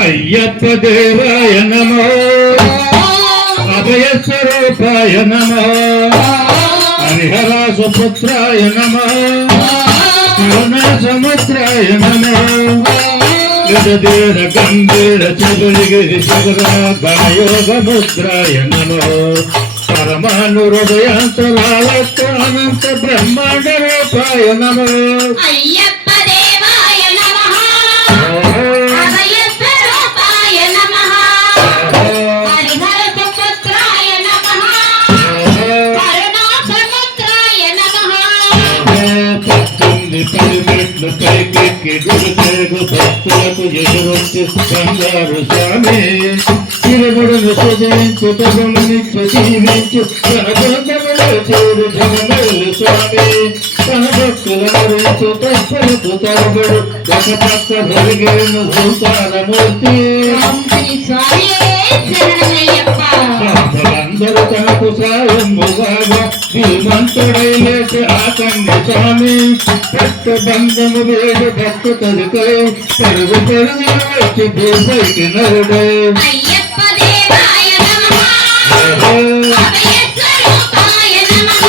అయ్యప్ప దేవాయ నమో అభయస్వరూపాయ నమో హరిహర సుపుత్రాయ నమో కరుణా సముద్రాయ నమో గజధీర గంభీర చతుర్గిరి చతుర గణయోగ ముద్రాయ నమో పరమాను హృదయాంతరాళత్వ అనంత బ్రహ్మాండ రూపాయ నమో అయ్యప్ప దేవాయ నమః అభయస్వ రూపాయ నమః హరిహర సుపుత్రాయ నమః కరుణా సముద్రాయ నమః పద్దెనిమిది పరిమెట్లు పైకెక్కి గురుతేగు భక్తులకు ఎదురొచ్చి బంగారు స్వామి తిరుగుడును సుధించుట గమనించు జీవించు తన బంధములో చేరు జగమెల్లు స్వామి తన భక్తుల మరించు తప్పలకు తరబడు ఒక పక్క వెలిగేను భూతారమూర్తి అందరూ తనకు సాయముగా శ్రీమంతుడై లేచి ఆకండి స్వామి భక్త బంధము వేడు భక్త తదుకై పరుగు పరుగు వచ్చి భూపైకి నరుడు అయ్యప్ప దేవాయ నమః అభయస్వ రూపాయ నమః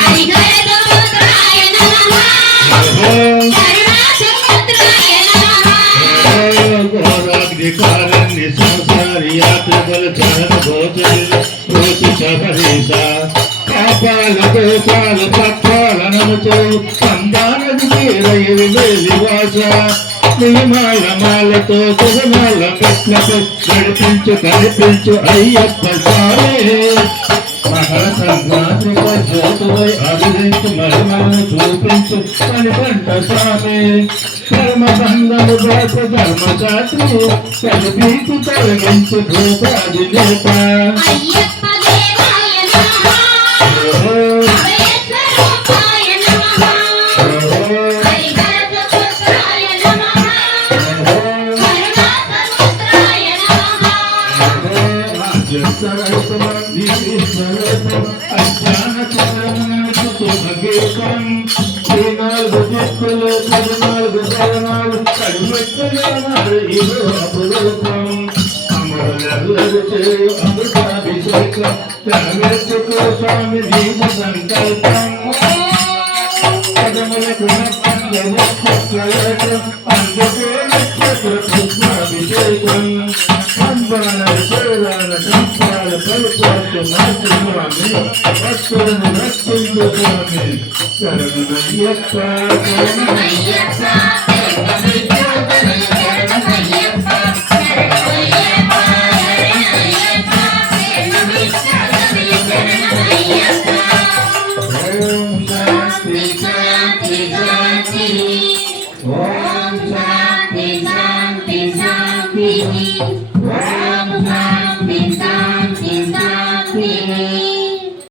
హరిహర సుపుత్రాయ నమః కరుణా సముద్రాయ నమః ఘోరాగ్నికారణ్య సంసారి యాత్రికల చరణ భోజన శబరీష పాపాల దోషాల పక్షాల నముచు సందానది తీరయవి వెలివాస నియమాల మాలతో సుగమాల మెట్లతో నడిపించు కనిపించు అయ్యప్ప స్వామి మకర సంక్రాంతిక జ్యోతువై అభిరించు మహిమలను చూపించు పని పంట స్వామి ధర్మబంధము దాత ధర్మశాస్త్రి కలిపీకు తొలగించు భూపాది నేత అయ్యప్ప దేవాయ నమః అభయస్వ రూపాయ నమః హరిహర సుపుత్రాయ నమః కరుణా సముద్రాయ స్వామి జీవ సంకల్పం పదములకు అందుకోభిషేకం సంపాల సేవాల సంపాల పలుపాటు మాతృస్వామి భక్తులను రక్షించు స్వామి శరణమయ్యప్ప అయ్యప్ప ఓం శాంతి శాంతి శాంతి